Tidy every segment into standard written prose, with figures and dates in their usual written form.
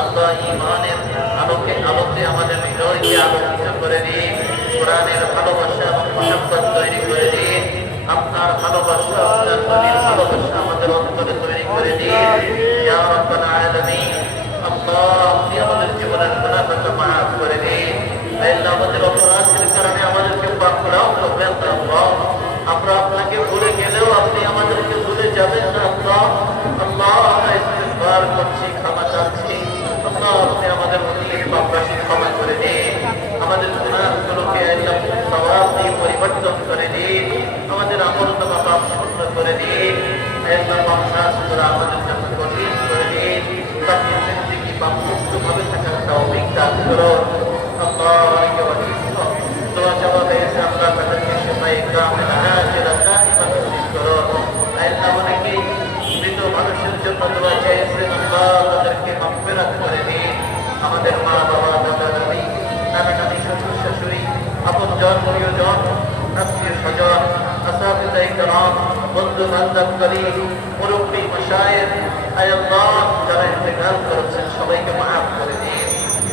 আল্লাহ ঈমানের আলোকে আমাদের হৃদয়কে আলোকিত করে দিন। কোরআনের ভালোবাসা এবং মহব্বত তৈরি করে দিন। আপনার ভালোবাসা, আপনার নবীর ভালোবাসা আমাদের অন্তরে তৈরি করে দিন। ইয়া রাব্বাল আলামিন, আল্লাহ আপনি আমাদের জীবনের গুনাহকে মাফ করে দিন। আল্লাহ আমাদের অপরাধের কারণে আমাদেরকে পাপ করাও করবেন না আল্লাহ। আমরা আপনাকে ভুলে গেলেও আপনি আমাদেরকে ভুলে যাবেন না আল্লাহ। আল্লাহ আমরা ইস্তিগফার করছি, ক্ষমা চাচ্ছি। আল্লাহ আপনি আমাদের অতীত পাপরাশি ক্ষমা করে দিন। আমাদের গুনাহগুলোকে আল্লাহ সওয়াব দিয়ে পরিবর্তন করে দিন। আমাদের আমলনামা পাপ শূন্য করে দিন। আল্লাহ পাপ নাশ করে আমাদের জন্য কঠিন করে দিন। তাকে জিন্দেগি পাপ মুক্তভাবে থাকার তৌফিক দান করুন। আল্লাহ দোয়া জবাবে এসে আল্লাহ তাদেরকে সেবায়ে কামিল আখিরা দাইমা নসিব করুন। আল্লাহ অনেকেই মৃত মানুষের জন্য দোয়া চেয়েছেন, আল্লাহ তাদেরকে মাগফিরাত করে দিন। আমাদের মা বাবা, দাদা দাদি, নানা নানি, শ্বশুর শাশুড়ি, আপনজন প্রিয়জন, আত্মীয় স্বজন, আসাতিজায়ে কেরাম, বন্ধু বান্ধব, কলিগ, মুরব্বী, মাশায়েখ, আয় আল্লাহ যারা ইন্তেকাল করেছেন সবাইকে মাফ করে দিন।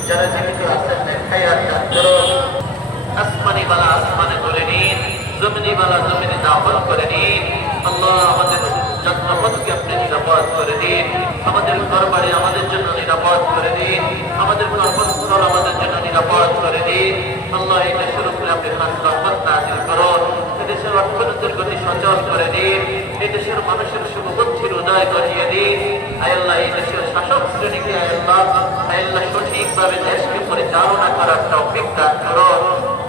যারা জীবিত আছেন নেক হায়াত দান করুন। আসমানি বালা আসমানে ধরে নিন, জমিনি বালা জমিনে দাফন করে নিন। আল্লাহ আমাদের যাত্রাপথকে আপনি নিরাপদ করে দিন। আমাদের ঘরবাড়ি আমাদের জন্য নিরাপদ করে দিন। আমাদের কর্মস্থল আমাদের জন্য নিরাপদ করে দিন। আল্লাহ এই দেশের উপরে আপনি খাস রহমত নাযিল করুন। এই দেশের অর্থনীতির গতি সচল করে দিন। এই দেশের মানুষের শুভবুদ্ধির উদয় করিয়ে দিন। আয় আল্লাহ এই দেশের শাসক শ্রেণীকে আয় আল্লাহ সঠিকভাবে দেশকে পরিচালনা করার তৌফিক দান করুন।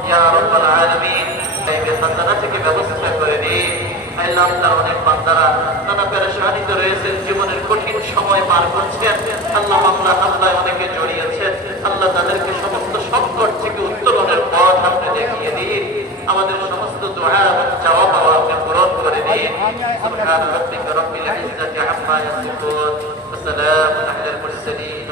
ইয়া রাব্বাল আলামিন, এই বেসান্তানা থেকে ব্যবস্থা করে দিন। আল্লাহ আপনার অনেক বান্দারা নানা পেরেশানিতে রয়েছেন, জীবনের কঠিন সময় পার করছেন। আল্লাহ মামলা হামলায় অনেকে জড়িয়েছেন। আল্লাহ তাদেরকে সমস্ত সংকট থেকে উত্তরণের পথ আপনি দেখিয়ে দিন। আমাদের সমস্ত দোয়া এবং চাওয়া পাওয়া আপনি পূরণ করে দিন। সুবহান রাব্বিকা রাব্বিল ইজ্জাতি আম্মা ইয়াসিফুন ওয়া সালামুন আলাল মুরসালিন।